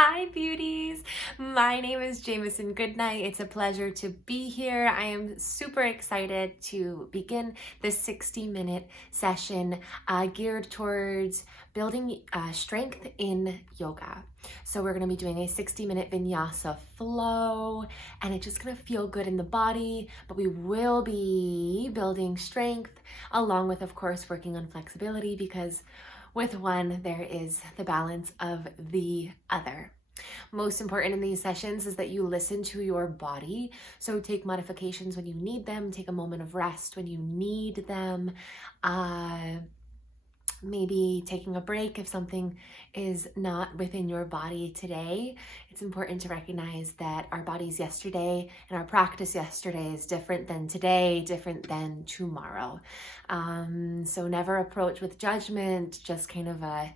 Hi beauties, my name is Jamison Goodnight. It's a pleasure to be here. I am super excited to begin this 60-minute session geared towards building strength in yoga. So we're going to be doing a 60-minute Vinyasa flow, and it's just going to feel good in the body, but we will be building strength along with, of course, working on flexibility, because with one, there is the balance of the other. Most important in these sessions is that you listen to your body. So take modifications when you need them, take a moment of rest when you need them. Maybe taking a break if something is not within your body today. It's important to recognize that our bodies yesterday and our practice yesterday is different than today, different than tomorrow. So never approach with judgment, just kind of a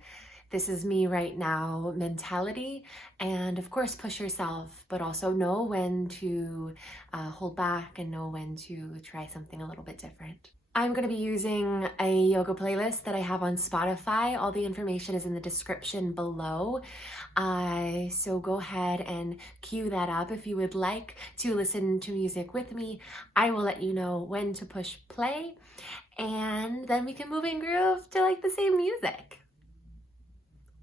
this is me right now mentality. And of course, push yourself, but also know when to hold back and know when to try something a little bit different. I'm going to be using a yoga playlist that I have on Spotify. All the information is in the description below. So go ahead and cue that up. If you would like to listen to music with me, I will let you know when to push play, and then we can move and groove to like the same music.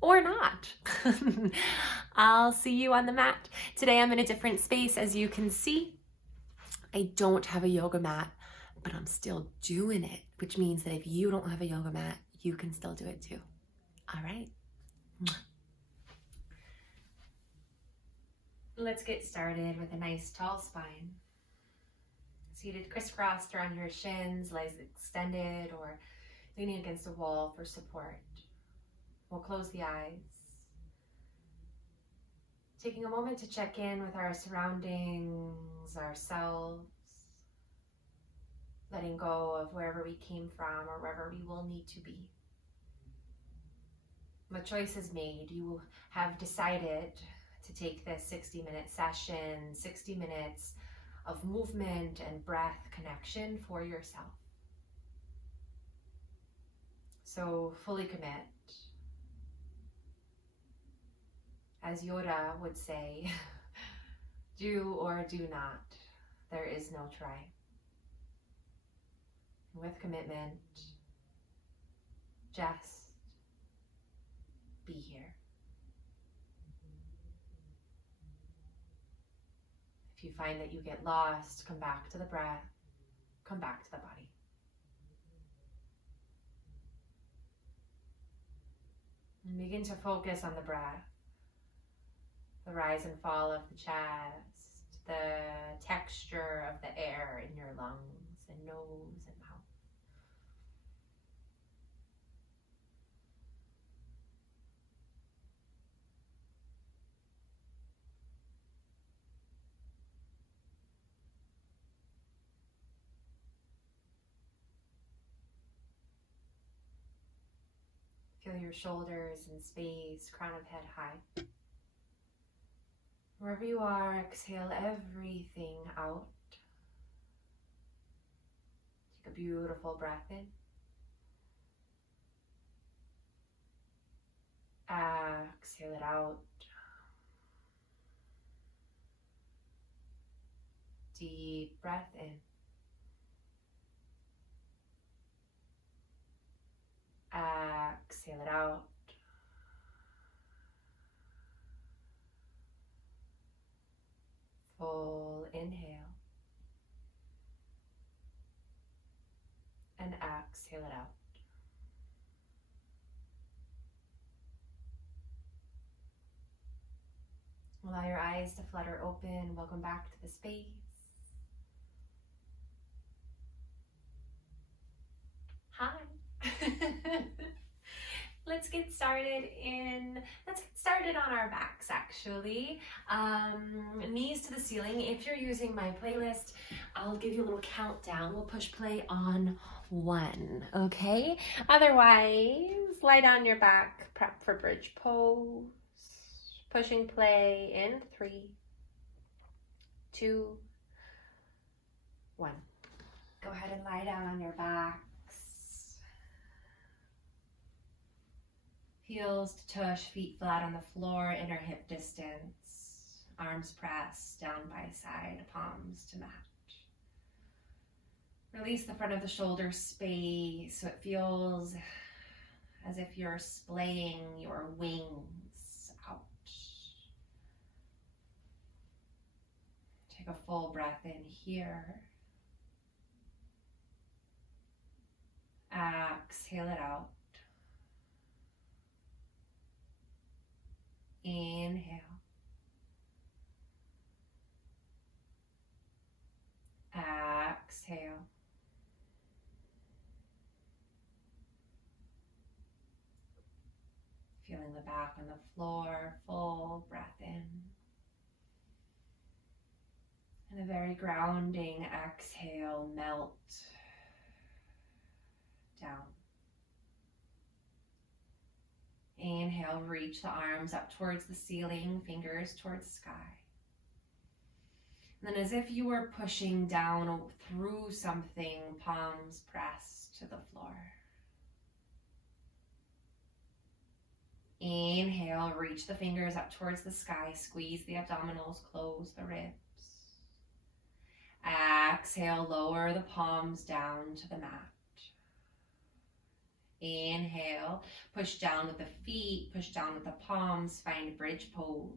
Or not. I'll see you on the mat. Today I'm in a different space, as you can see. I don't have a yoga mat, but I'm still doing it, which means that if you don't have a yoga mat, you can still do it too. All right. Let's get started with a nice tall spine. Seated crisscrossed around your shins, legs extended or leaning against a wall for support. We'll close the eyes. Taking a moment to check in with our surroundings, ourselves. Letting go of wherever we came from or wherever we will need to be. The choice is made. You have decided to take this 60-minute session, 60 minutes of movement and breath connection for yourself. So fully commit. As Yoda would say, do or do not. There is no try. With commitment, just be here. If you find that you get lost, come back to the breath, come back to the body. And begin to focus on the breath, the rise and fall of the chest, the texture of the air in your lungs and nose and mouth. Feel your shoulders in space, crown of head high. Wherever you are, exhale everything out. Take a beautiful breath in. Exhale it out. Deep breath in. Exhale it out. Full inhale. And exhale it out. Allow your eyes to flutter open. Welcome back to the space. Hi. Let's get started on our backs, actually. Knees to the ceiling. If you're using my playlist, I'll give you a little countdown. We'll push play on 1, okay? Otherwise, lie down your back, prep for bridge pose. Pushing play in 3, 2, 1. Go ahead and lie down on your backs. Heels to tush, feet flat on the floor, inner hip distance. Arms pressed, down by side, palms to mat. Release the front of the shoulder space so it feels as if you're splaying your wings out. Take a full breath in here. Exhale it out. Inhale. Exhale. Feeling the back on the floor, full breath in. And a very grounding exhale, melt down. Inhale, reach the arms up towards the ceiling, fingers towards the sky. And then as if you were pushing down through something, palms pressed to the floor. Inhale, reach the fingers up towards the sky, squeeze the abdominals, close the ribs. Exhale, lower the palms down to the mat. Inhale, push down with the feet, push down with the palms, find bridge pose.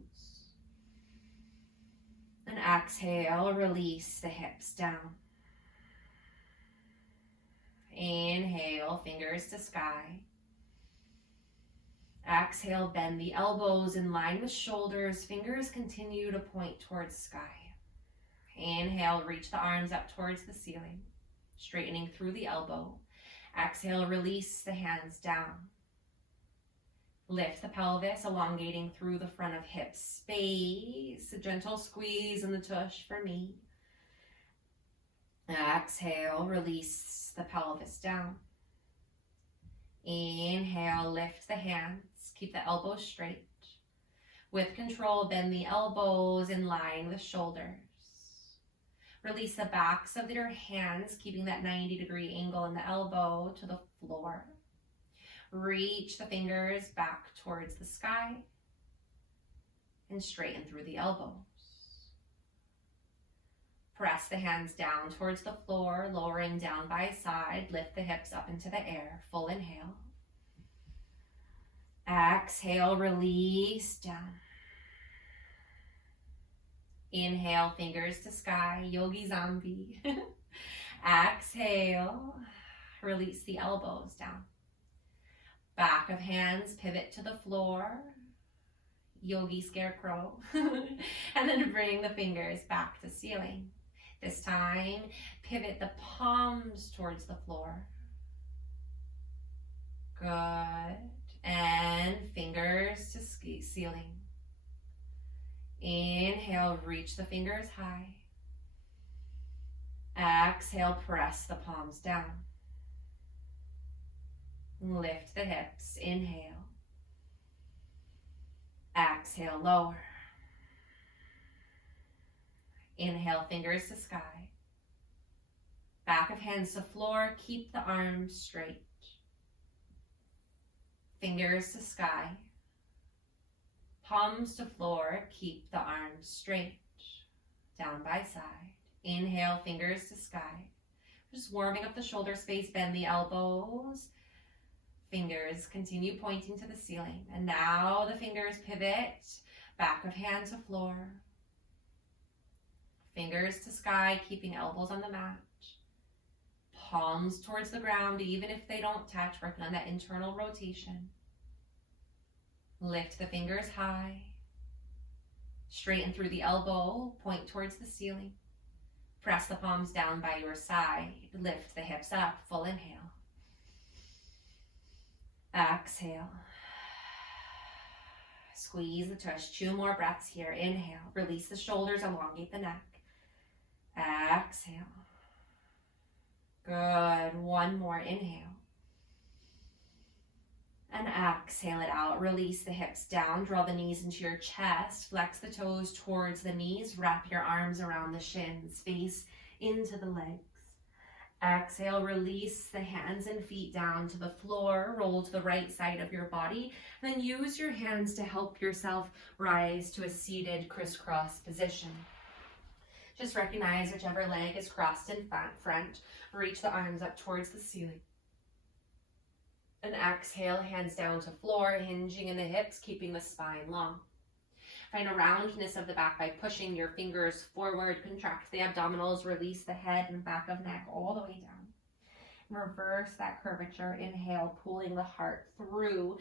And exhale, release the hips down. Inhale, fingers to sky. Exhale, bend the elbows in line with shoulders, fingers continue to point towards sky. Inhale, reach the arms up towards the ceiling, straightening through the elbow. Exhale, release the hands down. Lift the pelvis, elongating through the front of hips space. A gentle squeeze in the tush for me. Exhale, release the pelvis down. Inhale, lift the hands, keep the elbows straight. With control, bend the elbows in line with shoulders. Release the backs of your hands, keeping that 90-degree angle in the elbow to the floor. Reach the fingers back towards the sky and straighten through the elbows. Press the hands down towards the floor, lowering down by side. Lift the hips up into the air. Full inhale. Exhale, release down. Inhale, fingers to sky, yogi zombie. Exhale, release the elbows down. Back of hands, pivot to the floor, yogi scarecrow. And then bring the fingers back to ceiling. This time, pivot the palms towards the floor. Good. And fingers to ceiling. Inhale, reach the fingers high. Exhale, press the palms down. Lift the hips, inhale. Exhale, lower. Inhale, fingers to sky. Back of hands to floor, keep the arms straight. Fingers to sky. Palms to floor, keep the arms straight. Down by side. Inhale, fingers to sky. Just warming up the shoulder space, bend the elbows. Fingers continue pointing to the ceiling. And now the fingers pivot, back of hand to floor. Fingers to sky, keeping elbows on the mat. Palms towards the ground, even if they don't touch, working on that internal rotation. Lift the fingers high. Straighten through the elbow, point towards the ceiling. Press the palms down by your side. Lift the hips up, full inhale. Exhale. Squeeze the tush, 2 more breaths here. Inhale, release the shoulders, elongate the neck. Exhale. Good, 1 more, inhale. And exhale it out. Release the hips down. Draw the knees into your chest. Flex the toes towards the knees. Wrap your arms around the shins. Face into the legs. Exhale, release the hands and feet down to the floor, roll to the right side of your body, and then use your hands to help yourself rise to a seated crisscross position. Just recognize whichever leg is crossed in front, reach the arms up towards the ceiling. And exhale, hands down to floor, hinging in the hips, keeping the spine long. Find a roundness of the back by pushing your fingers forward, contract the abdominals, release the head and back of neck all the way down. Reverse that curvature, inhale, pulling the heart through,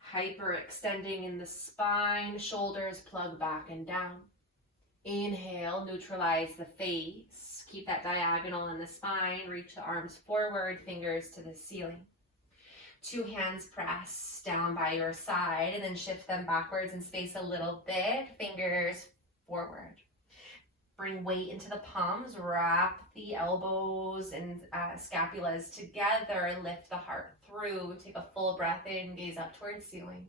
hyper extending in the spine, shoulders plug back and down. Inhale, neutralize the face, keep that diagonal in the spine, reach the arms forward, fingers to the ceiling. 2 hands press down by your side and then shift them backwards in space a little bit, fingers forward. Bring weight into the palms, wrap the elbows and scapulas together, lift the heart through, take a full breath in, gaze up towards ceiling.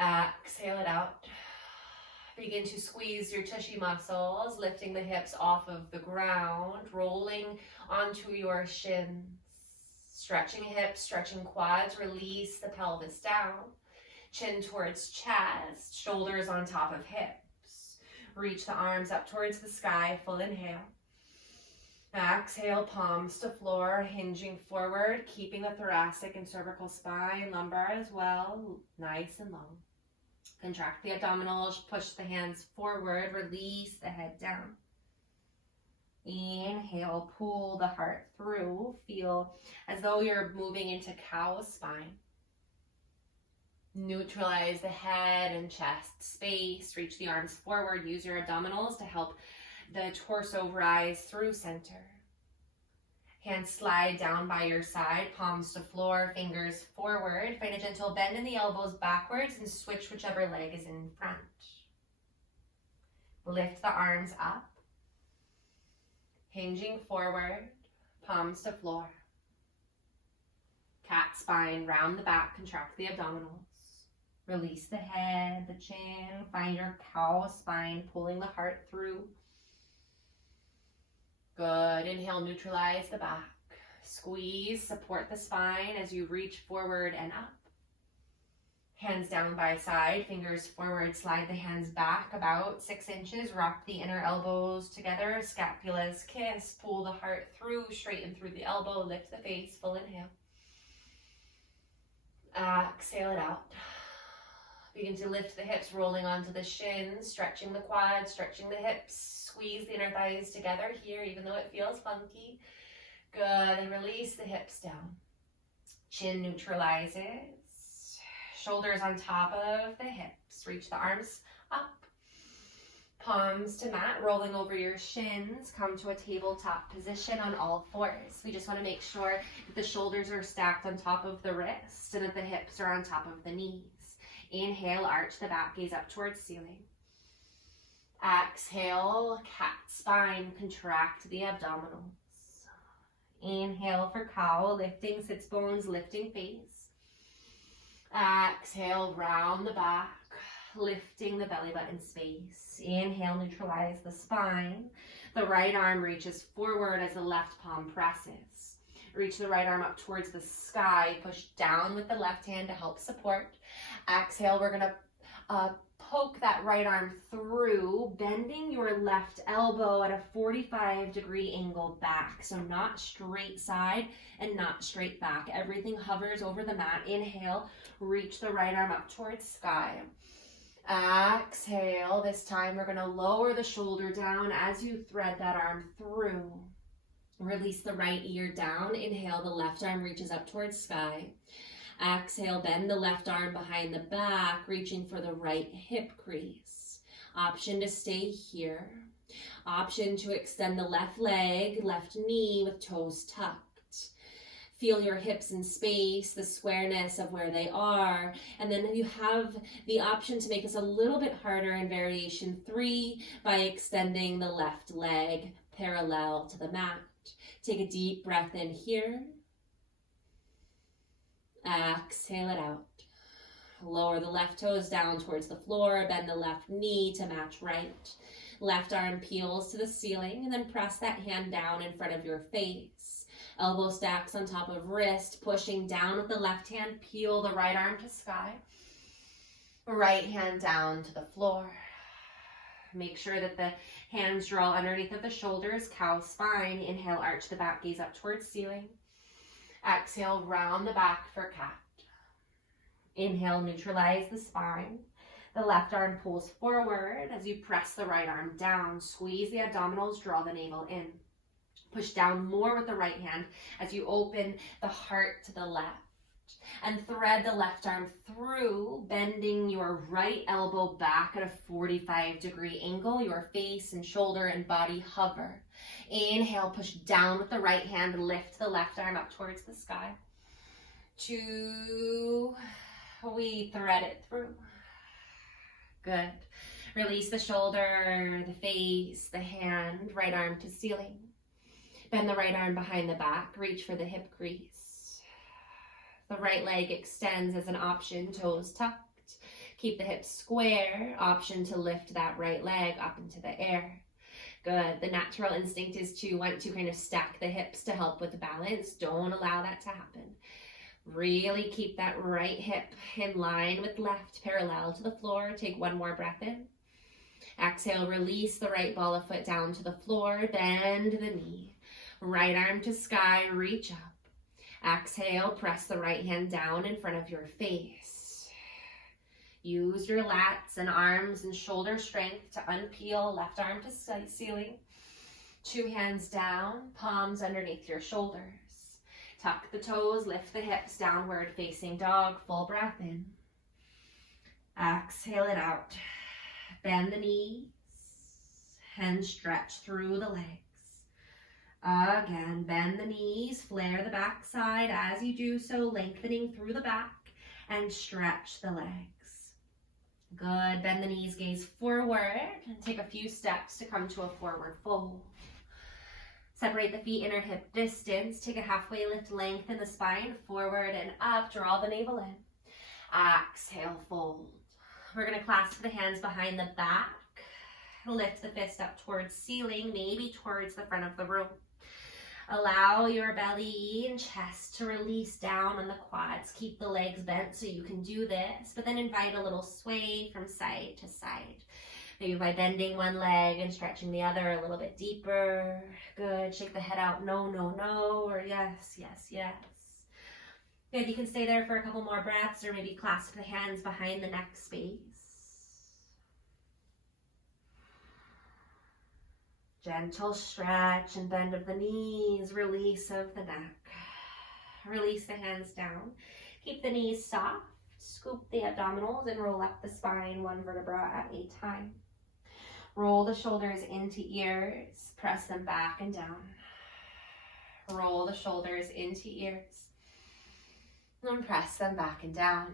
Exhale it out. Begin to squeeze your tushy muscles, lifting the hips off of the ground, rolling onto your shins. Stretching hips, stretching quads, release the pelvis down. Chin towards chest, shoulders on top of hips. Reach the arms up towards the sky, full inhale. Exhale, palms to floor, hinging forward, keeping the thoracic and cervical spine, lumbar as well, nice and long. Contract the abdominals, push the hands forward, release the head down. Inhale, pull the heart through, feel as though you're moving into cow spine. Neutralize the head and chest space, reach the arms forward, use your abdominals to help the torso rise through center. Hands slide down by your side, palms to floor, fingers forward. Find a gentle bend in the elbows backwards and switch whichever leg is in front. Lift the arms up. Hinging forward, palms to floor. Cat spine, round the back, contract the abdominals. Release the head, the chin, find your cow spine, pulling the heart through. Good, inhale, neutralize the back. Squeeze, support the spine as you reach forward and up. Hands down by side, fingers forward, slide the hands back about 6 inches, wrap the inner elbows together, scapulas kiss, pull the heart through, straighten through the elbow, lift the face, full inhale. Exhale it out. Begin to lift the hips, rolling onto the shins, stretching the quads, stretching the hips, squeeze the inner thighs together here, even though it feels funky. Good, and release the hips down. Chin neutralizes. Shoulders on top of the hips. Reach the arms up. Palms to mat, rolling over your shins. Come to a tabletop position on all fours. We just want to make sure that the shoulders are stacked on top of the wrists and that the hips are on top of the knees. Inhale, arch the back, gaze up towards ceiling. Exhale, cat spine, contract the abdominals. Inhale for cow, lifting sits bones, lifting face. Exhale, round the back, lifting the belly button space. Inhale, neutralize the spine. The right arm reaches forward as the left palm presses. Reach the right arm up towards the sky. Push down with the left hand to help support. Exhale, we're going to poke that right arm through, bending your left elbow at a 45-degree angle back. So not straight side and not straight back. Everything hovers over the mat. Inhale, reach the right arm up towards sky. Exhale, this time we're going to lower the shoulder down as you thread that arm through. Release the right ear down. Inhale, the left arm reaches up towards sky. Exhale, bend the left arm behind the back, reaching for the right hip crease. Option to stay here. Option to extend the left leg, left knee with toes tucked. Feel your hips in space, the squareness of where they are. And then you have the option to make this a little bit harder in variation 3 by extending the left leg parallel to the mat. Take a deep breath in here. Exhale it out. Lower the left toes down towards the floor, bend the left knee to match right. Left arm peels to the ceiling, and then press that hand down in front of your face. Elbow stacks on top of wrist, pushing down with the left hand. Peel the right arm to sky. Right hand down to the floor. Make sure that the hands draw underneath of the shoulders, cow spine. Inhale, arch the back, gaze up towards ceiling. Exhale, round the back for cat. Inhale, neutralize the spine. The left arm pulls forward as you press the right arm down. Squeeze the abdominals, draw the navel in. Push down more with the right hand as you open the heart to the left. And thread the left arm through, bending your right elbow back at a 45-degree angle. Your face and shoulder and body hover. Inhale, push down with the right hand, lift the left arm up towards the sky. 2, we thread it through. Good. Release the shoulder, the face, the hand, right arm to ceiling. Bend the right arm behind the back, reach for the hip crease. The right leg extends as an option, toes tucked. Keep the hips square, option to lift that right leg up into the air. Good. The natural instinct is to want to kind of stack the hips to help with the balance. Don't allow that to happen. Really keep that right hip in line with left, parallel to the floor. Take one more breath in. Exhale, release the right ball of foot down to the floor. Bend the knee. Right arm to sky, reach up. Exhale, press the right hand down in front of your face. Use your lats and arms and shoulder strength to unpeel. Left arm to ceiling. 2 hands down, palms underneath your shoulders. Tuck the toes, lift the hips, downward facing dog. Full breath in. Exhale it out. Bend the knees and stretch through the legs. Again, bend the knees, flare the back side as you do so, lengthening through the back and stretch the legs. Good. Bend the knees, gaze forward, and take a few steps to come to a forward fold. Separate the feet inner hip distance. Take a halfway lift, lengthen the spine, forward and up. Draw the navel in. Exhale, fold. We're going to clasp the hands behind the back. Lift the fist up towards ceiling, maybe towards the front of the room. Allow your belly and chest to release down on the quads. Keep the legs bent so you can do this, but then invite a little sway from side to side. Maybe by bending one leg and stretching the other a little bit deeper. Good. Shake the head out. No, no, no. Or yes, yes, yes. Good. You can stay there for a couple more breaths, or maybe clasp the hands behind the neck space. Gentle stretch and bend of the knees. Release of the neck. Release the hands down. Keep the knees soft. Scoop the abdominals and roll up the spine, one vertebra at a time. Roll the shoulders into ears, press them back and down. Roll the shoulders into ears, and press them back and down.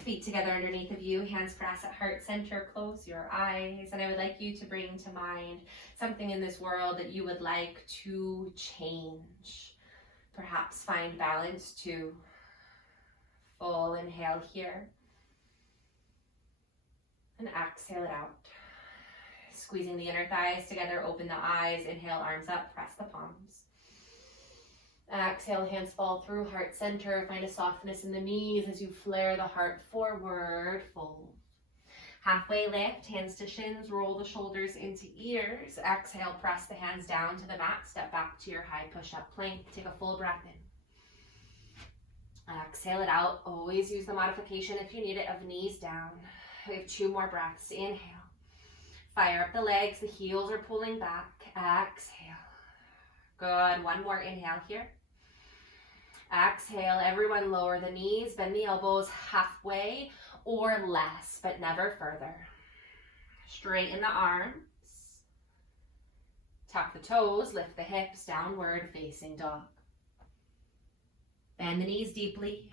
Feet together underneath of you, hands press at heart center, close your eyes, and I would like you to bring to mind something in this world that you would like to change. Perhaps find balance too. Full inhale here, and exhale it out. Squeezing the inner thighs together, open the eyes, inhale, arms up, press the palms. Exhale, hands fall through, heart center, find a softness in the knees as you flare the heart forward, fold. Halfway lift, hands to shins, roll the shoulders into ears. Exhale, press the hands down to the mat, step back to your high push-up plank. Take a full breath in. Exhale it out. Always use the modification if you need it of knees down. We have 2 more breaths. Inhale. Fire up the legs. The heels are pulling back. Exhale. Good. 1 more inhale here. Exhale. Everyone lower the knees. Bend the elbows halfway or less, but never further. Straighten the arms. Tuck the toes. Lift the hips. Downward facing dog. Bend the knees deeply,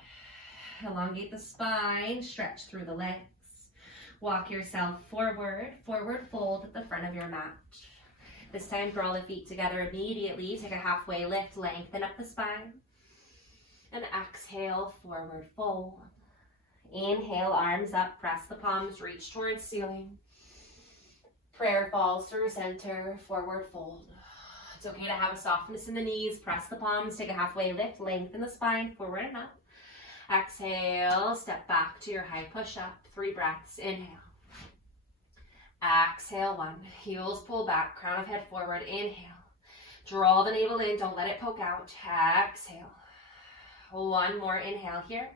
elongate the spine, stretch through the legs. Walk yourself forward, forward fold at the front of your mat. This time draw the feet together immediately, take a halfway lift, lengthen up the spine. And exhale, forward fold. Inhale, arms up, press the palms, reach towards ceiling. Prayer falls through center, forward fold. It's okay to have a softness in the knees. Press the palms, take a halfway lift, lengthen the spine, forward and up. Exhale, step back to your high push-up. 3 breaths, inhale. Exhale, 1. Heels pull back, crown of head forward, inhale. Draw the navel in, don't let it poke out. Exhale. 1 more inhale here.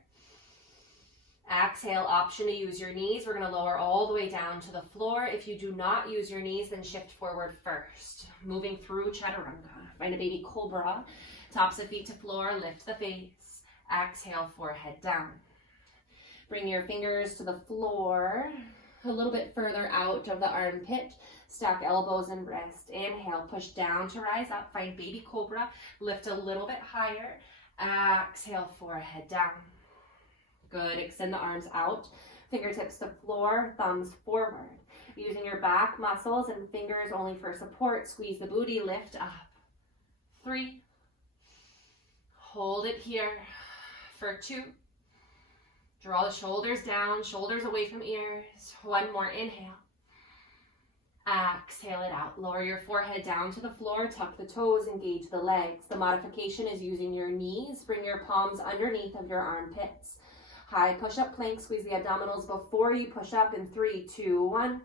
Exhale, option to use your knees. We're gonna lower all the way down to the floor. If you do not use your knees, then shift forward first. Moving through chaturanga. Find a baby cobra. Tops of feet to floor, lift the face. Exhale, forehead down. Bring your fingers to the floor. A little bit further out of the armpit. Stack elbows and wrist. Inhale, push down to rise up. Find baby cobra. Lift a little bit higher. Exhale, forehead down. Good. Extend the arms out. Fingertips to floor, thumbs forward. Using your back muscles and fingers only for support. Squeeze the booty, lift up. 3. Hold it here for 2. Draw the shoulders down, shoulders away from ears. 1 more inhale. Exhale it out. Lower your forehead down to the floor. Tuck the toes, engage the legs. The modification is using your knees. Bring your palms underneath of your armpits. High push-up plank. Squeeze the abdominals before you push up in 3, 2, 1.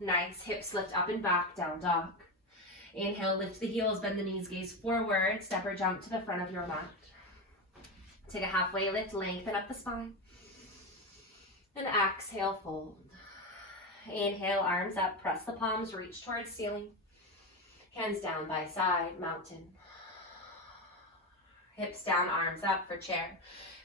Nice. Hips lift up and back, down dog. Inhale, lift the heels, bend the knees, gaze forward. Step or jump to the front of your mat. Take a halfway lift, lengthen up the spine. And exhale, fold. Inhale, arms up, press the palms, reach towards ceiling. Hands down by side, mountain. Hips down, arms up for chair.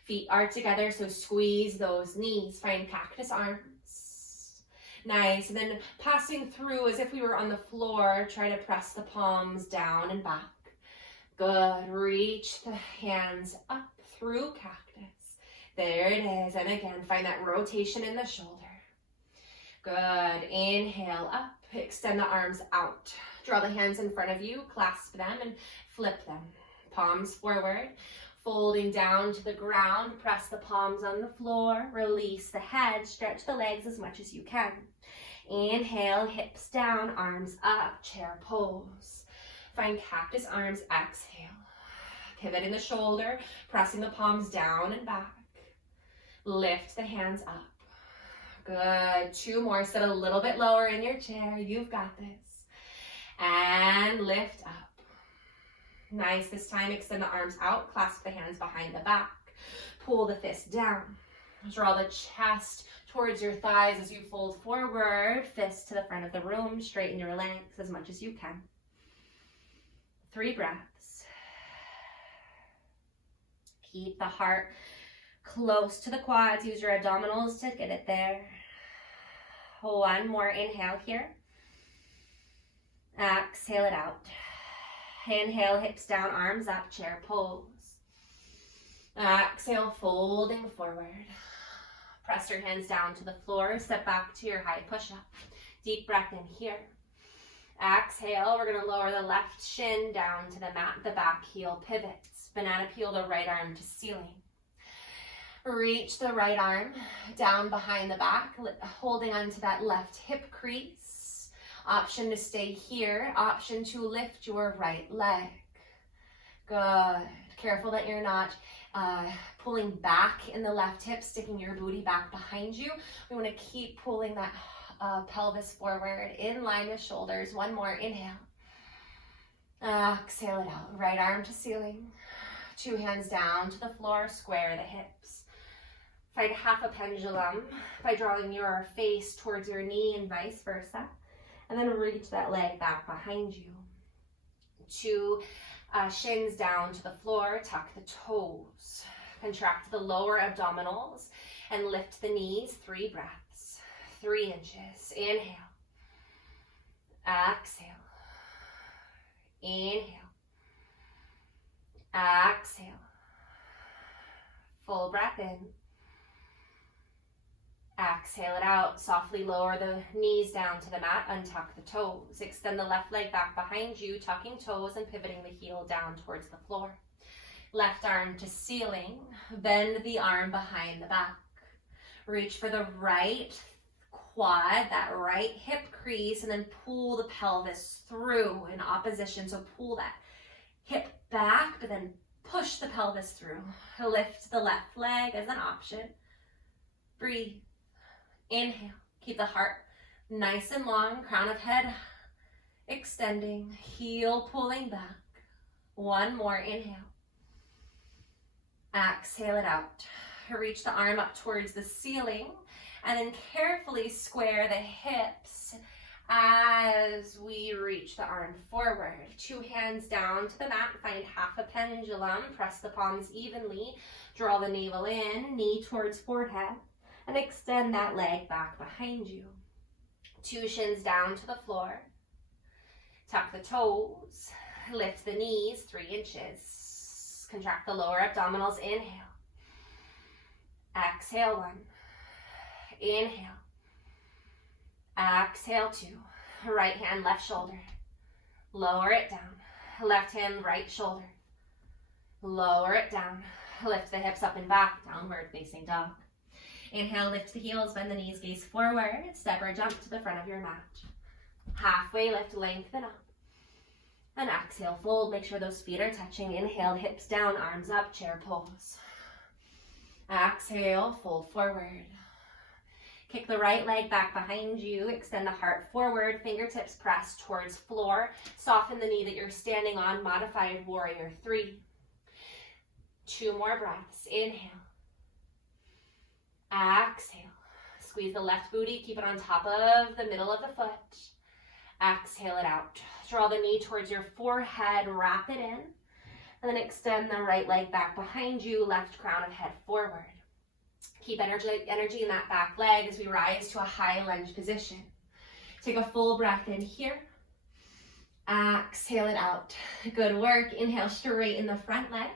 Feet are together, so squeeze those knees. Find cactus arms. Nice. And then passing through as if we were on the floor, try to press the palms down and back. Good. Reach the hands up through cactus. There it is. And again, find that rotation in the shoulder. Good. Inhale up. Extend the arms out. Draw the hands in front of you. Clasp them and flip them. Palms forward. Folding down to the ground. Press the palms on the floor. Release the head. Stretch the legs as much as you can. Inhale. Hips down. Arms up. Chair pose. Find cactus arms. Exhale. Pivot in the shoulder. Pressing the palms down and back. Lift the hands up. Good. 2 more. Sit a little bit lower in your chair. You've got this. And lift up. Nice. This time, extend the arms out. Clasp the hands behind the back. Pull the fist down. Draw the chest towards your thighs as you fold forward. Fist to the front of the room. Straighten your legs as much as you can. 3 breaths. Keep the heart close to the quads. Use your abdominals to get it there. 1 more inhale here. Exhale it out. Inhale, hips down, arms up, chair pose. Exhale, folding forward. Press your hands down to the floor. Step back to your high push-up. Deep breath in here. Exhale, we're going to lower the left shin down to the mat. The back heel pivots. Banana peel the right arm to ceiling. Reach the right arm down behind the back, holding onto that left hip crease. Option to stay here. Option to lift your right leg. Good. Careful that you're not pulling back in the left hip, sticking your booty back behind you. We want to keep pulling that pelvis forward, in line with shoulders. 1 more inhale. Exhale it out. Right arm to ceiling. 2 hands down to the floor. Square the hips. Find half a pendulum by drawing your face towards your knee and vice versa. And then reach that leg back behind you. 2 shins down to the floor. Tuck the toes. Contract the lower abdominals and lift the knees. 3 breaths. 3 inches. Inhale. Exhale. Inhale. Exhale. Full breath in. Exhale it out. Softly lower the knees down to the mat. Untuck the toes. Extend the left leg back behind you, tucking toes and pivoting the heel down towards the floor. Left arm to ceiling. Bend the arm behind the back. Reach for the right quad, that right hip crease, and then pull the pelvis through in opposition. So pull that hip back, but then push the pelvis through. Lift the left leg as an option. Breathe. Inhale. Keep the heart nice and long, crown of head extending, heel pulling back. One more, inhale. Exhale it out. Reach the arm up towards the ceiling, and then carefully square the hips as we reach the arm forward. Two hands down to the mat, find half a pendulum, press the palms evenly, draw the navel in, knee towards forehead, and extend that leg back behind you. Two shins down to the floor. Tuck the toes, lift the knees 3 inches. Contract the lower abdominals, inhale. Exhale 1. Inhale. Exhale 2. Right hand, left shoulder. Lower it down. Left hand, right shoulder. Lower it down. Lift the hips up and back, downward facing dog. Inhale, lift the heels, bend the knees, gaze forward. Step or jump to the front of your mat. Halfway lift, lengthen up. And exhale, fold. Make sure those feet are touching. Inhale, hips down, arms up, chair pose. Exhale, fold forward. Kick the right leg back behind you. Extend the heart forward. Fingertips press towards floor. Soften the knee that you're standing on. Modified warrior 3. 2 more breaths. Inhale. Exhale. Squeeze the left booty. Keep it on top of the middle of the foot. Exhale it out. Draw the knee towards your forehead. Wrap it in. And then extend the right leg back behind you. Left crown of head forward. Keep energy in that back leg as we rise to a high lunge position. Take a full breath in here. Exhale it out. Good work. Inhale, straighten the front leg.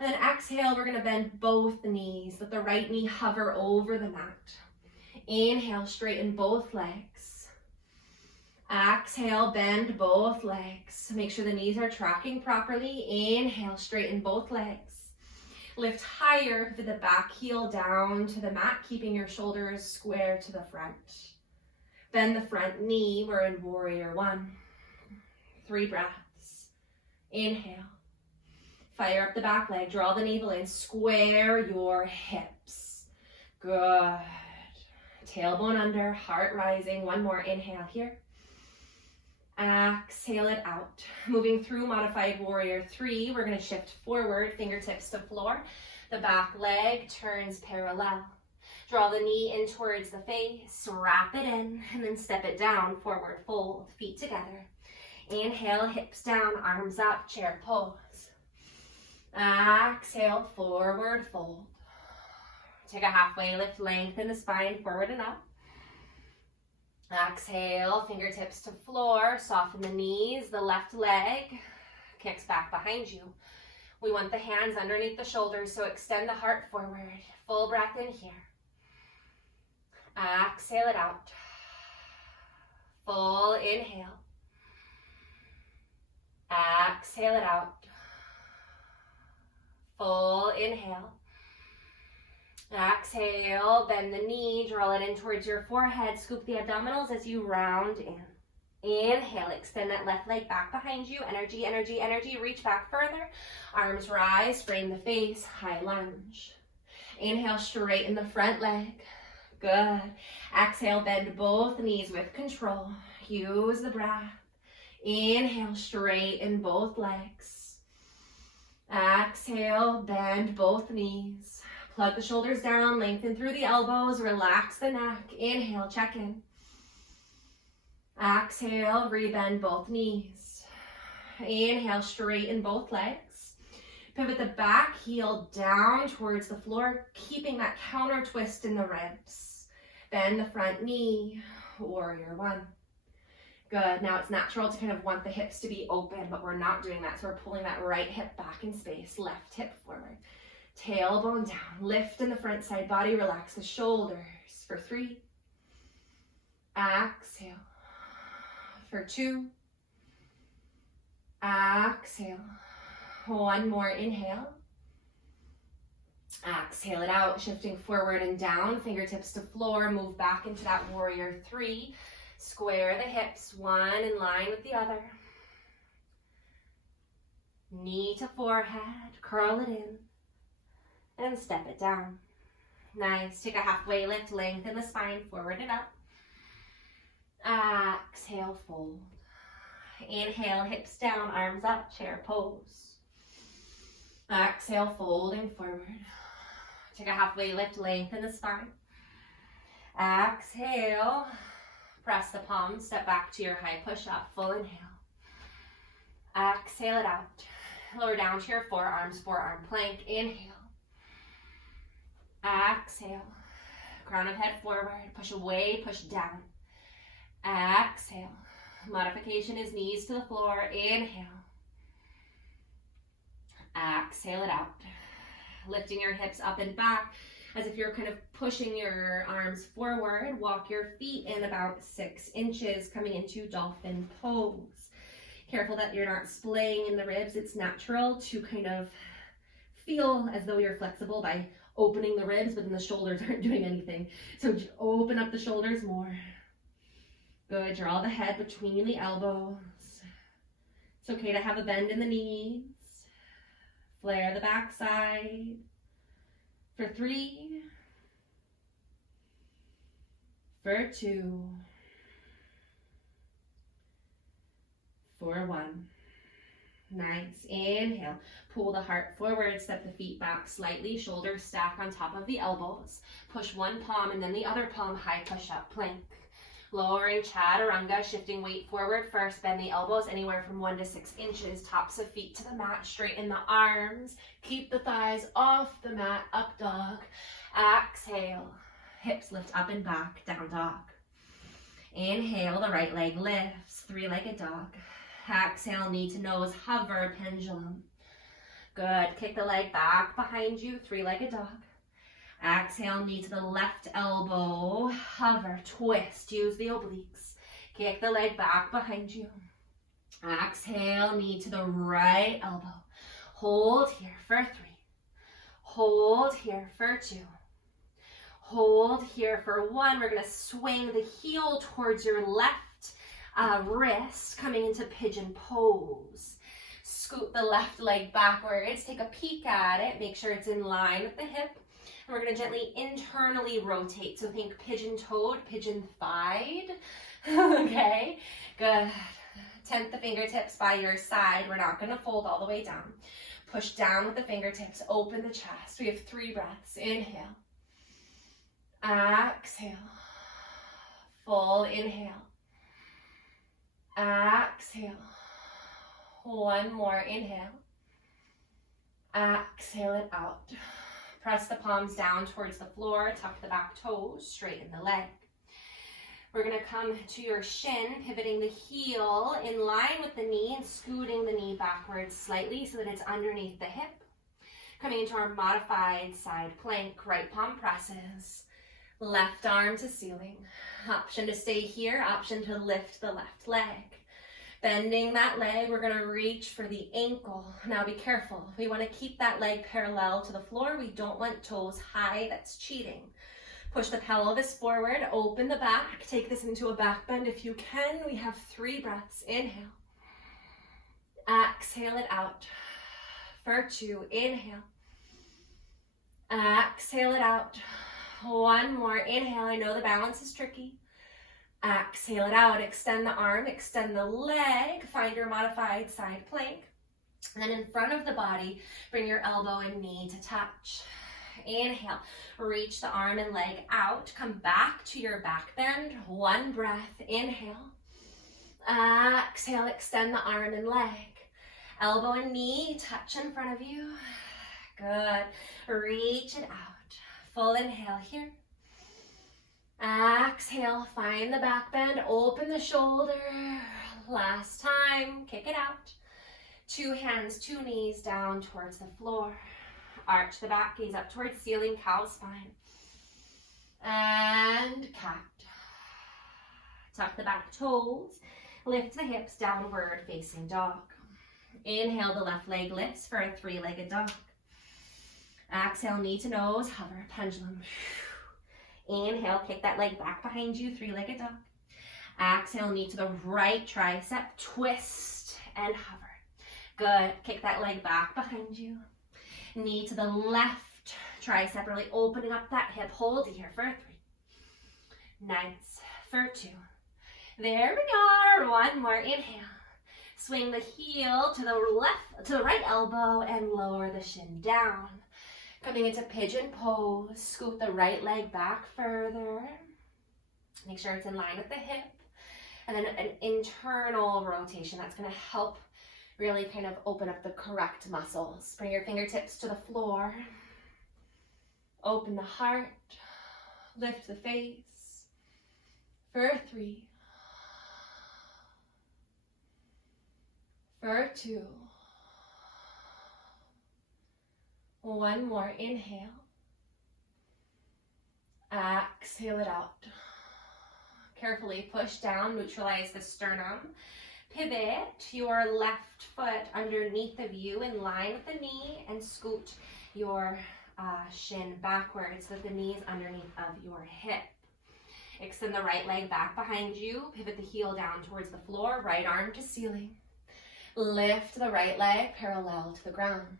And then exhale, we're going to bend both knees. Let the right knee hover over the mat. Inhale, straighten both legs. Exhale, bend both legs. Make sure the knees are tracking properly. Inhale, straighten both legs. Lift higher, pivot the back heel down to the mat, keeping your shoulders square to the front. Bend the front knee. We're in warrior 1. 3 breaths. Inhale. Fire up the back leg. Draw the navel in. Square your hips. Good. Tailbone under, heart rising. 1 more. Inhale here. Exhale it out. Moving through modified warrior 3, we're going to shift forward, fingertips to floor. The back leg turns parallel. Draw the knee in towards the face, wrap it in, and then step it down, forward fold, feet together. Inhale, hips down, arms up, chair pose. Exhale, forward fold. Take a halfway lift, lengthen the spine, forward and up. Exhale, fingertips to floor, soften the knees, the left leg kicks back behind you. We want the hands underneath the shoulders, so extend the heart forward. Full breath in here. Exhale it out. Full inhale. Exhale it out. Full inhale. Exhale, bend the knee, draw it in towards your forehead, scoop the abdominals as you round in. Inhale, extend that left leg back behind you. Energy, energy, energy. Reach back further. Arms rise, frame the face, high lunge. Inhale, straighten the front leg. Good. Exhale, bend both knees with control. Use the breath. Inhale, straighten both legs. Exhale, bend both knees. Plug the shoulders down, lengthen through the elbows, relax the neck. Inhale, check in. Exhale, rebend both knees. Inhale, straighten both legs. Pivot the back heel down towards the floor, keeping that counter twist in the ribs. Bend the front knee, warrior 1. Good, now it's natural to kind of want the hips to be open, but we're not doing that, so we're pulling that right hip back in space, left hip forward. Tailbone down, lift in the front side body, relax the shoulders for 3. Exhale for 2. Exhale. 1 more inhale. Exhale it out, shifting forward and down, fingertips to floor, move back into that warrior three. Square the hips, one in line with the other. Knee to forehead, curl it in, and step it down. Nice, take a halfway lift, lengthen the spine, forward and up. Exhale, fold. Inhale, hips down, arms up, chair pose. Exhale, folding forward. Take a halfway lift, lengthen the spine. Exhale, press the palms, step back to your high push-up, full inhale. Exhale it out. Lower down to your forearms, forearm plank, inhale. Exhale, crown of head forward, push away, push down. Exhale, modification is knees to the floor, inhale. Exhale it out. Lifting your hips up and back as if you're kind of pushing your arms forward. Walk your feet in about 6 inches, coming into dolphin pose. Careful that you're not splaying in the ribs. It's natural to kind of feel as though you're flexible by opening the ribs, but then the shoulders aren't doing anything. So just open up the shoulders more. Good, draw the head between the elbows. It's okay to have a bend in the knees. Flare the backside. For 3. For 2. For 1. Nice. Inhale. Pull the heart forward, step the feet back slightly, shoulders stack on top of the elbows. Push one palm and then the other palm, high push-up plank. Lowering chaturanga, shifting weight forward first, bend the elbows anywhere from 1 to 6 inches, tops of feet to the mat, straighten the arms, keep the thighs off the mat, up dog. Exhale, hips lift up and back, down dog. Inhale, the right leg lifts, three-legged dog. Exhale, knee to nose, hover, pendulum. Good, kick the leg back behind you, three-legged dog. Exhale, knee to the left elbow, hover, twist, use the obliques. Kick the leg back behind you. Exhale, knee to the right elbow. Hold here for 3. Hold here for 2. Hold here for 1. We're gonna swing the heel towards your left wrist, coming into pigeon pose. Scoot the left leg backwards, take a peek at it, make sure it's in line with the hip. And we're going to gently internally rotate. So think pigeon-toed, pigeon-thighed. Okay, good. Tent the fingertips by your side. We're not going to fold all the way down. Push down with the fingertips. Open the chest. We have 3 breaths. Inhale. Exhale. Full inhale. Exhale. 1 more inhale. Exhale it out. Press the palms down towards the floor, tuck the back toes, straighten the leg. We're gonna come to your shin, pivoting the heel in line with the knee and scooting the knee backwards slightly so that it's underneath the hip. Coming into our modified side plank, right palm presses, left arm to ceiling. Option to stay here, option to lift the left leg. Bending that leg, we're gonna reach for the ankle. Now be careful. We wanna keep that leg parallel to the floor. We don't want toes high, that's cheating. Push the pelvis forward, open the back. Take this into a back bend if you can. We have 3 breaths. Inhale. Exhale it out. For 2, inhale. Exhale it out. 1 more, inhale. I know the balance is tricky. Exhale it out, extend the arm, extend the leg, find your modified side plank. And then in front of the body, bring your elbow and knee to touch. Inhale, reach the arm and leg out, come back to your back bend, 1 breath, inhale. Exhale, extend the arm and leg. Elbow and knee touch in front of you. Good, reach it out. Full inhale here. Exhale, find the back bend, open the shoulder. Last time, kick it out. 2 hands, 2 knees down towards the floor. Arch the back, gaze up towards ceiling, cow spine. And cat. Tuck the back toes, lift the hips, downward facing dog. Inhale, the left leg lifts for a 3-legged dog. Exhale, knee to nose, hover, pendulum. Inhale, kick that leg back behind you, three-legged dog. Exhale, knee to the right tricep, twist and hover. Good, kick that leg back behind you. Knee to the left tricep, really opening up that hip. Hold here for 3. Nice, for 2. There we are, one more, inhale. Swing the heel to the right elbow and lower the shin down. Coming into pigeon pose, scoot the right leg back further. Make sure it's in line with the hip. And then an internal rotation. That's gonna help really kind of open up the correct muscles. Bring your fingertips to the floor. Open the heart. Lift the face. For 3. For 2. One more, inhale. Exhale it out. Carefully push down, neutralize the sternum. Pivot your left foot underneath of you in line with the knee and scoot your shin backwards so that the knee is underneath of your hip. Extend the right leg back behind you. Pivot the heel down towards the floor, right arm to ceiling. Lift the right leg parallel to the ground.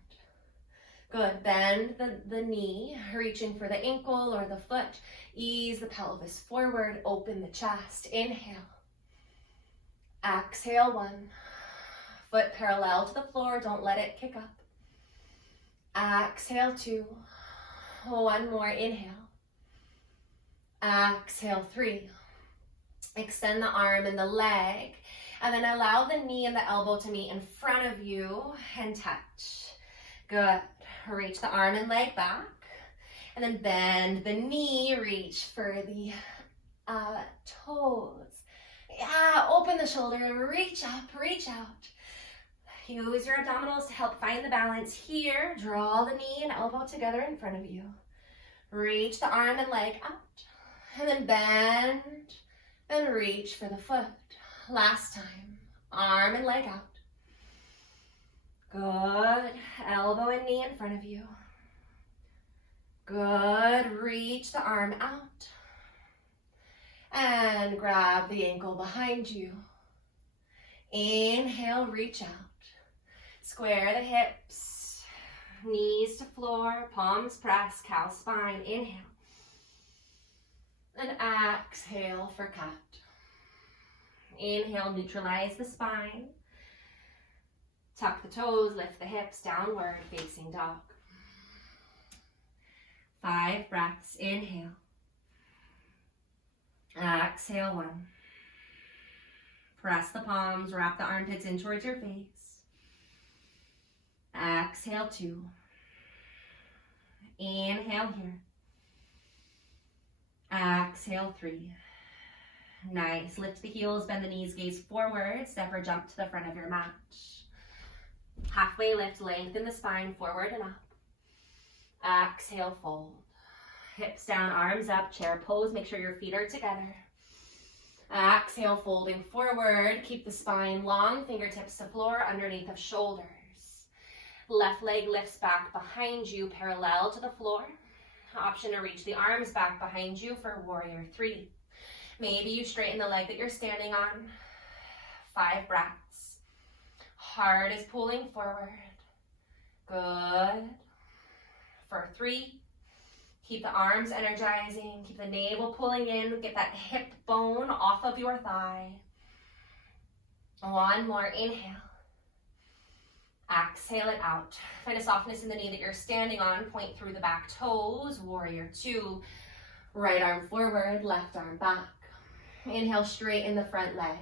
Good, bend the knee, reaching for the ankle or the foot. Ease the pelvis forward, open the chest. Inhale. Exhale, 1. Foot parallel to the floor, don't let it kick up. Exhale, 2. One more, inhale. Exhale, 3. Extend the arm and the leg, and then allow the knee and the elbow to meet in front of you and touch. Good. Reach the arm and leg back, and then bend the knee, reach for the toes. Yeah, open the shoulder, reach up, reach out. Use your abdominals to help find the balance here. Draw the knee and elbow together in front of you. Reach the arm and leg out, and then bend and reach for the foot. Last time, arm and leg out. Good, elbow and knee in front of you. Good, reach the arm out. And grab the ankle behind you. Inhale, reach out. Square the hips, knees to floor, palms press, cow spine. Inhale. And exhale for cat. Inhale, neutralize the spine. Tuck the toes, lift the hips, downward facing dog. 5 breaths, inhale. Exhale, 1. Press the palms, wrap the armpits in towards your face. Exhale, 2. Inhale here. Exhale, 3. Nice. Lift the heels, bend the knees, gaze forward, step or jump to the front of your mat. Halfway lift, lengthen the spine, forward and up. Exhale, fold. Hips down, arms up, chair pose. Make sure your feet are together. Exhale, folding forward. Keep the spine long, fingertips to floor, underneath of shoulders. Left leg lifts back behind you, parallel to the floor. Option to reach the arms back behind you for warrior 3. Maybe you straighten the leg that you're standing on. 5 breaths. Heart is pulling forward. Good. For 3. Keep the arms energizing. Keep the navel pulling in. Get that hip bone off of your thigh. 1 more. Inhale. Exhale it out. Find a softness in the knee that you're standing on. Point through the back toes. Warrior 2. Right arm forward, left arm back. Inhale, straighten the front leg.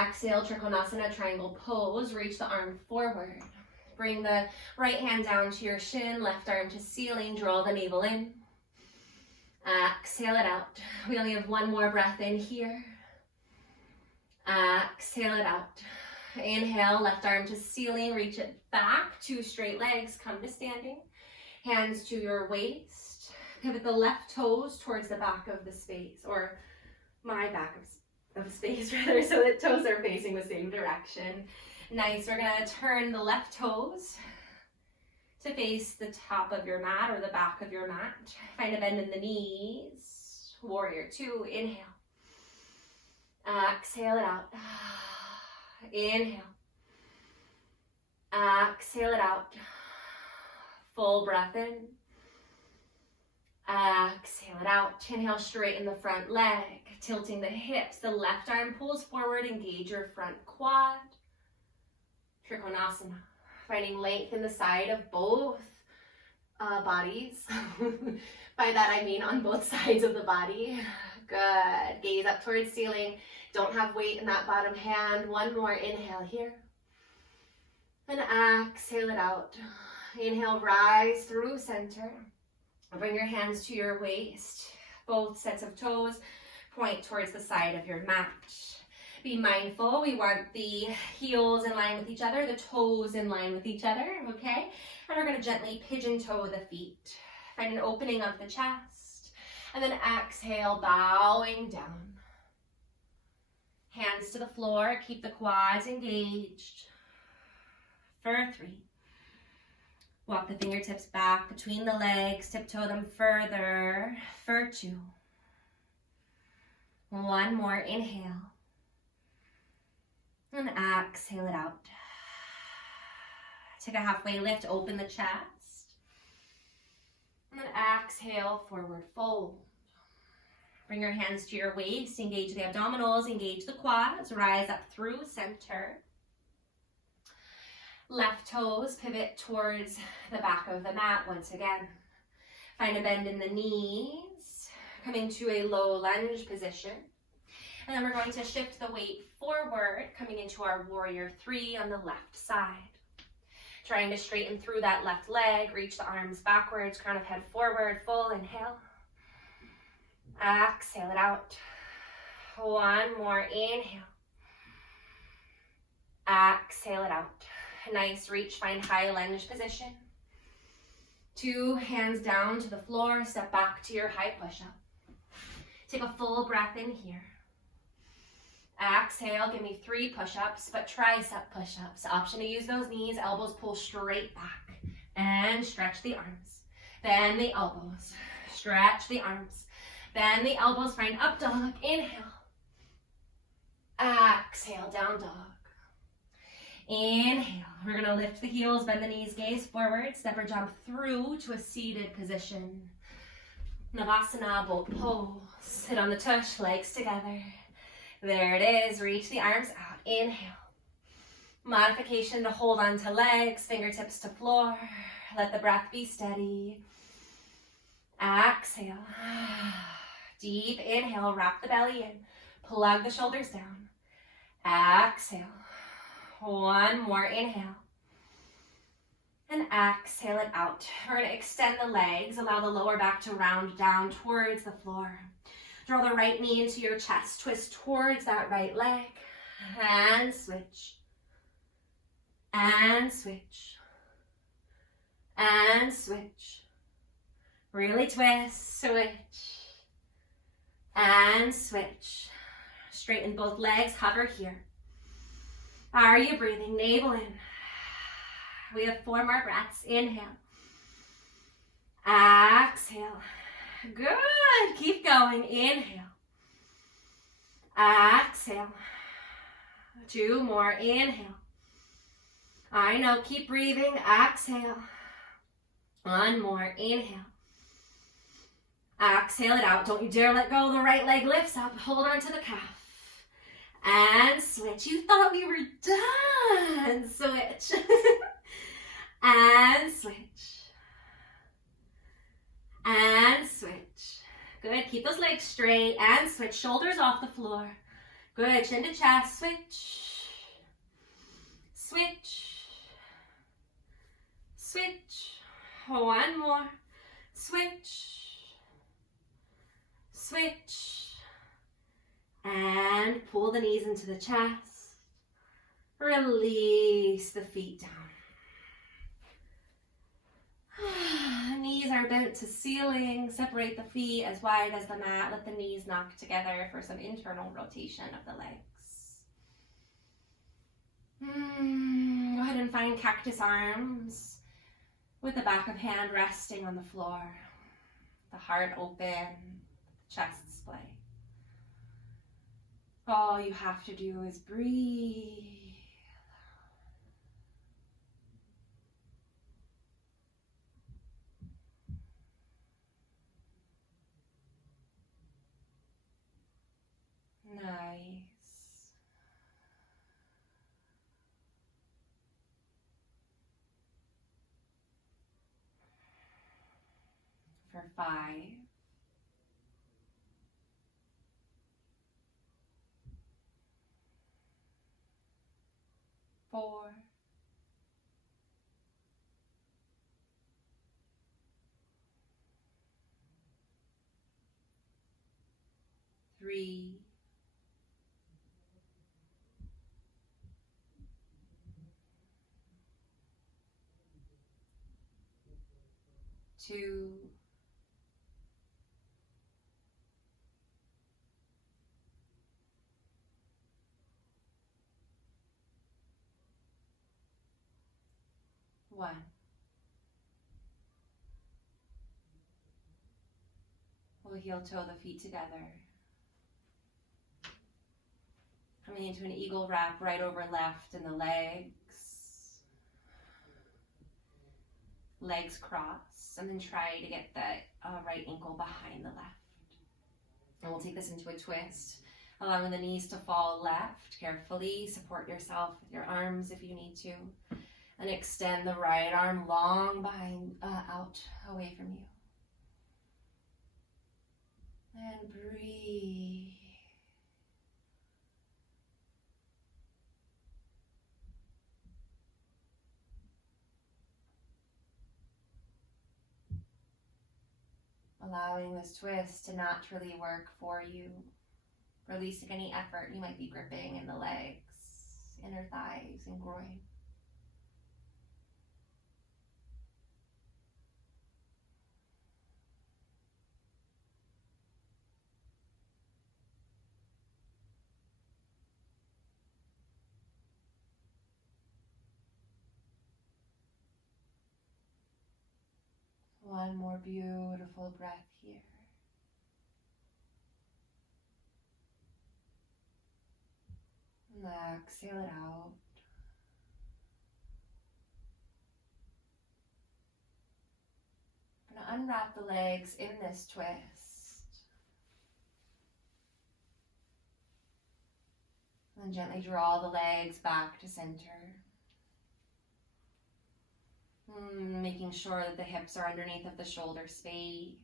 Exhale, Trikonasana, triangle pose. Reach the arm forward. Bring the right hand down to your shin, left arm to ceiling. Draw the navel in. Exhale it out. We only have 1 more breath in here. Exhale it out. Inhale, left arm to ceiling. Reach it back. 2 straight legs. Come to standing. Hands to your waist. Pivot the left toes towards the back of the space, or my back of space rather, so that toes are facing the same direction. Nice. We're going to turn the left toes to face the top of your mat or the back of your mat. Find a bend in the knees. Warrior two, inhale. Exhale it out. Inhale. Exhale it out. Full breath in. Exhale it out. Inhale, straighten the front leg, tilting the hips. The left arm pulls forward. Engage your front quad. Trikonasana. Finding length in the side of both bodies. By that I mean on both sides of the body. Good. Gaze up towards ceiling. Don't have weight in that bottom hand. One more inhale here. And exhale it out. Inhale, rise through center. Bring your hands to your waist. Both sets of toes point towards the side of your mat. Be mindful, we want the heels in line with each other, the toes in line with each other, okay? And we're gonna gently pigeon toe the feet. Find an opening of the chest. And then exhale, bowing down. Hands to the floor, keep the quads engaged. For 3. Walk the fingertips back between the legs, tiptoe them further. For 2. One more, inhale. And exhale it out. Take a halfway lift, open the chest. And then exhale, forward fold. Bring your hands to your waist, engage the abdominals, engage the quads, rise up through center. Left toes pivot towards the back of the mat once again. Find a bend in the knees, coming to a low lunge position. And then we're going to shift the weight forward, coming into our warrior 3 on the left side. Trying to straighten through that left leg, reach the arms backwards, crown of head forward, full inhale. Exhale it out. One more, inhale. Exhale it out. Nice reach, find high lunge position. 2 hands down to the floor, step back to your high push-up. Take a full breath in here. Exhale, give me 3 push-ups, but tricep push-ups. Option to use those knees, elbows pull straight back. And stretch the arms. Bend the elbows. Stretch the arms. Bend the elbows, find up dog. Inhale. Exhale, down dog. Inhale. We're going to lift the heels, bend the knees, gaze forward, step or jump through to a seated position. Navasana, boat pose. Sit on the tush, legs together. There it is. Reach the arms out. Inhale. Modification to hold on to legs, fingertips to floor. Let the breath be steady. Exhale. Deep inhale, wrap the belly in. Plug the shoulders down. Exhale. One more inhale. And exhale it out. We're going to extend the legs. Allow the lower back to round down towards the floor. Draw the right knee into your chest. Twist towards that right leg. And switch. And switch. And switch. Really twist. Switch. And switch. Straighten both legs. Hover here. Are you breathing? Navel in. We have 4 more breaths. Inhale. Exhale. Good. Keep going. Inhale. Exhale. 2 more. Inhale. I know. Keep breathing. Exhale. 1 more. Inhale. Exhale it out. Don't you dare let go. The right leg lifts up. Hold on to the calf. And switch. You thought we were done. Switch. And switch. And switch. Good. Keep those legs straight and switch. Shoulders off the floor. Good. Chin to chest. Switch. Switch. Switch. 1 more. Switch. Switch. And pull the knees into the chest. Release the feet down. Knees are bent to ceiling. Separate the feet as wide as the mat. Let the knees knock together for some internal rotation of the legs. Go ahead and find cactus arms. with the back of hand resting on the floor, the heart open, chest splay. All you have to do is breathe. Nice. For 5, 4, 3, 2, 1. We'll heel toe the feet together. Coming into an eagle wrap, right over left in the legs. Legs cross, and then try to get the right ankle behind the left. And we'll take this into a twist, allowing the knees to fall left. Carefully support yourself with your arms if you need to. And extend the right arm long behind, out, away from you. And breathe. Allowing this twist to naturally work for you. Releasing any effort you might be gripping in the legs, inner thighs, and groin. One more beautiful breath here. And exhale it out. I'm going to unwrap the legs in this twist. And then gently draw the legs back to center. Making sure that the hips are underneath of the shoulder space.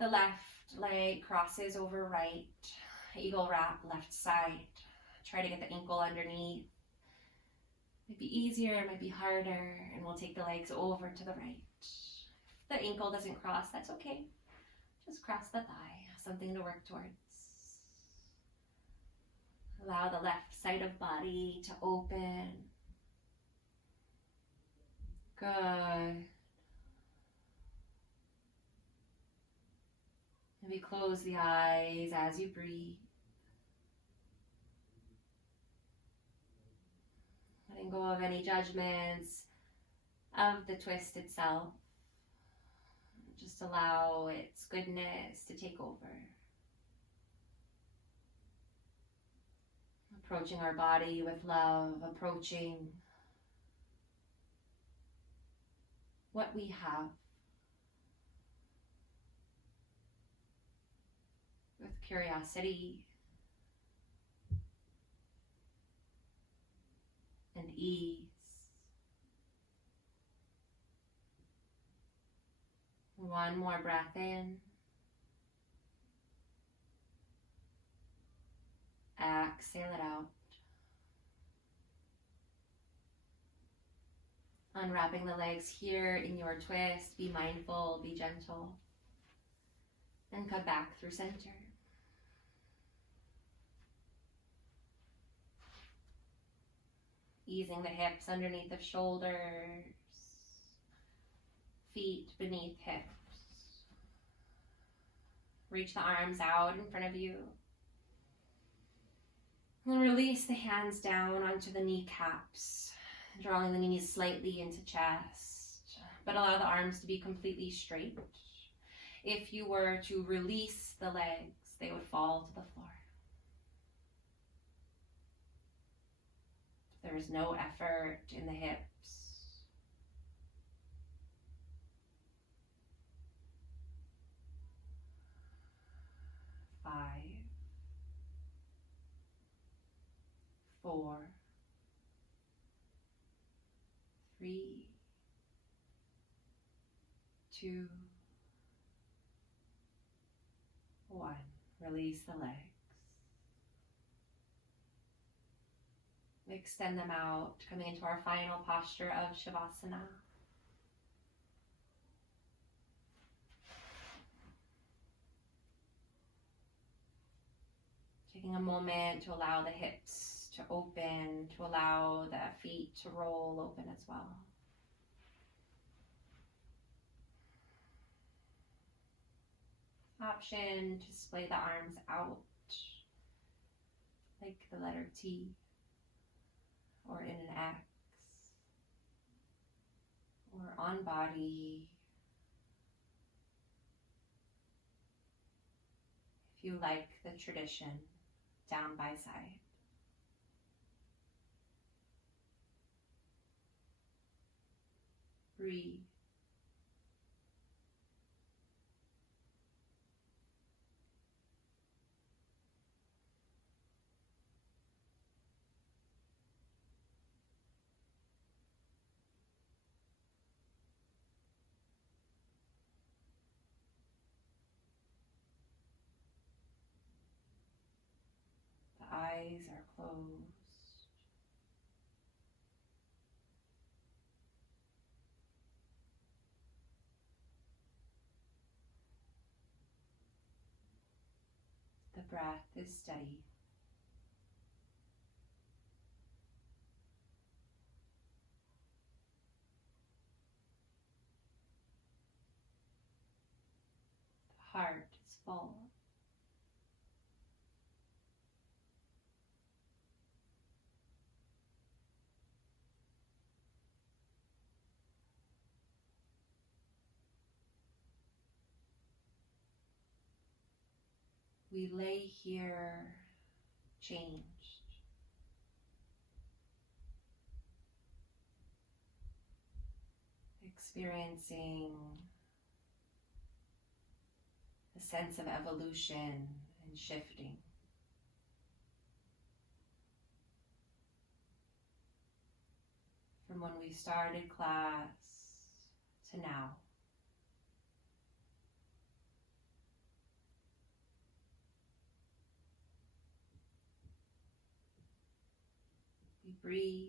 The left leg crosses over right. Eagle wrap, left side. Try to get the ankle underneath. Might be easier, it might be harder, and we'll take the legs over to the right. If the ankle doesn't cross, that's okay. Just cross the thigh, something to work towards. Allow the left side of body to open. Good. Maybe close the eyes as you breathe. Letting go of any judgments of the twist itself. Just allow its goodness to take over. Approaching our body with love, approaching what we have with curiosity and ease. One more breath in. Exhale it out. Unwrapping the legs here in your twist. Be mindful, be gentle. And come back through center. Easing the hips underneath the shoulders. Feet beneath hips. Reach the arms out in front of you. And release the hands down onto the kneecaps. Drawing the knees slightly into chest, but allow the arms to be completely straight. If you were to release the legs, they would fall to the floor. There is no effort in the hips. Five, 4, 3, 2, 1. Release the legs. Extend them out, coming into our final posture of Shavasana. Taking a moment to allow the hips to open, to allow the feet to roll open as well. Option to splay the arms out like the letter T or in an X or on body. If you like the tradition, down by side. Breathe. The eyes are closed. The breath is steady. The heart is full. We lay here changed. Experiencing a sense of evolution and shifting. From when we started class to now. We breathe.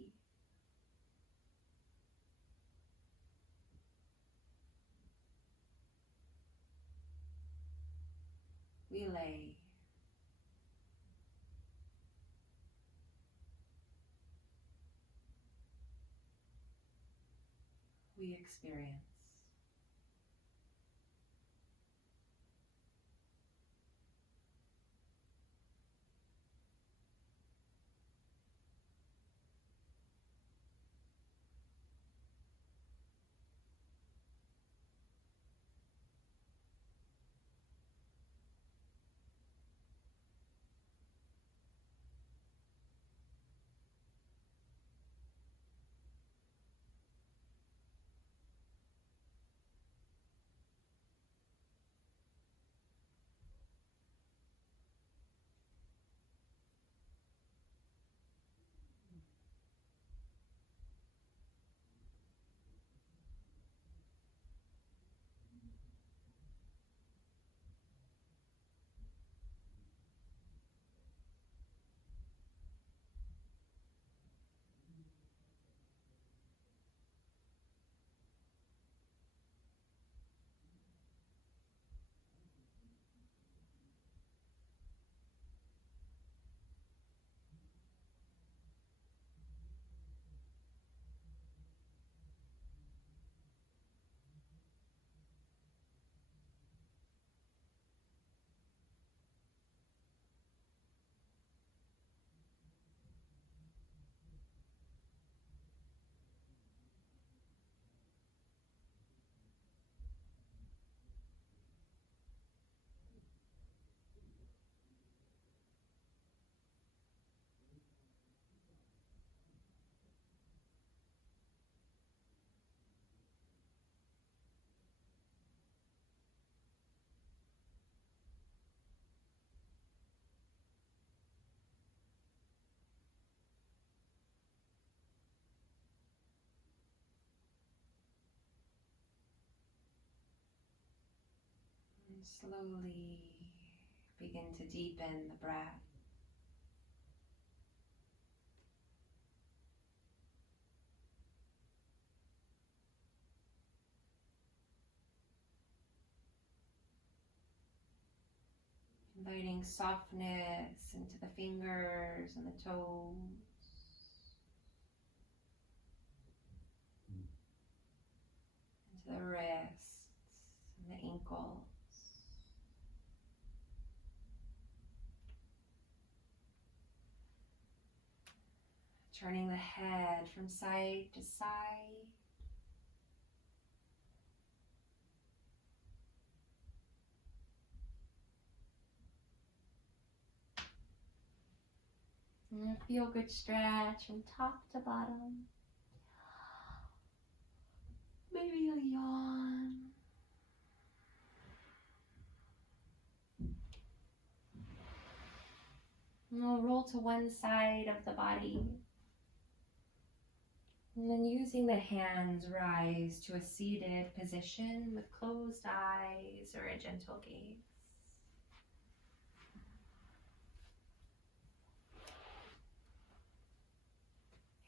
We lay. We experience. Slowly begin to deepen the breath. Inviting softness into the fingers and the toes. Into the wrists and the ankles. Turning the head from side to side. And a feel good stretch from top to bottom. Maybe a yawn. And we'll roll to one side of the body. And then using the hands, rise to a seated position with closed eyes or a gentle gaze.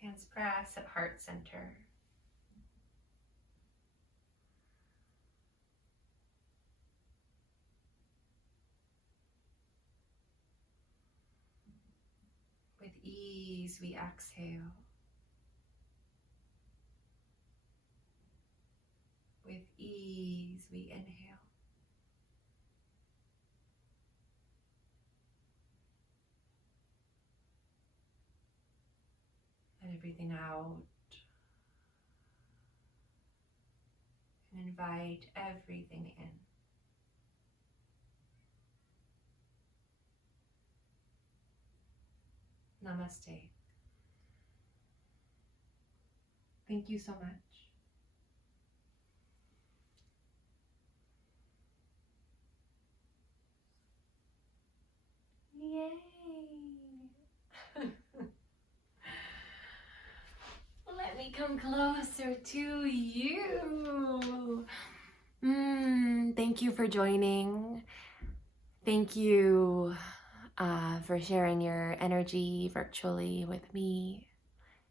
Hands press at heart center. With ease, we exhale. With ease, we inhale. Let everything out. And invite everything in. Namaste. Thank you so much. Yay! Let me come closer to you. Thank you for joining. Thank you for sharing your energy virtually with me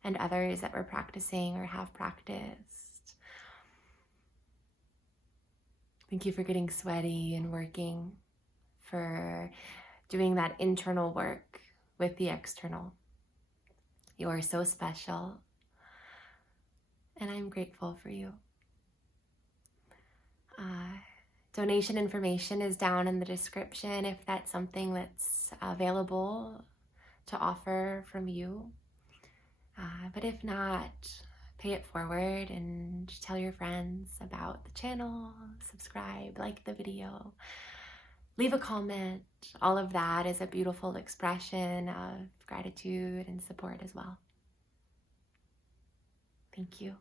and others that were practicing or have practiced. Thank you for getting sweaty and working, for doing that internal work with the external. You are so special, and I'm grateful for you. Donation information is down in the description if that's something that's available to offer from you. But if not, pay it forward and tell your friends about the channel, subscribe, like the video, leave a comment. All of that is a beautiful expression of gratitude and support as well. Thank you.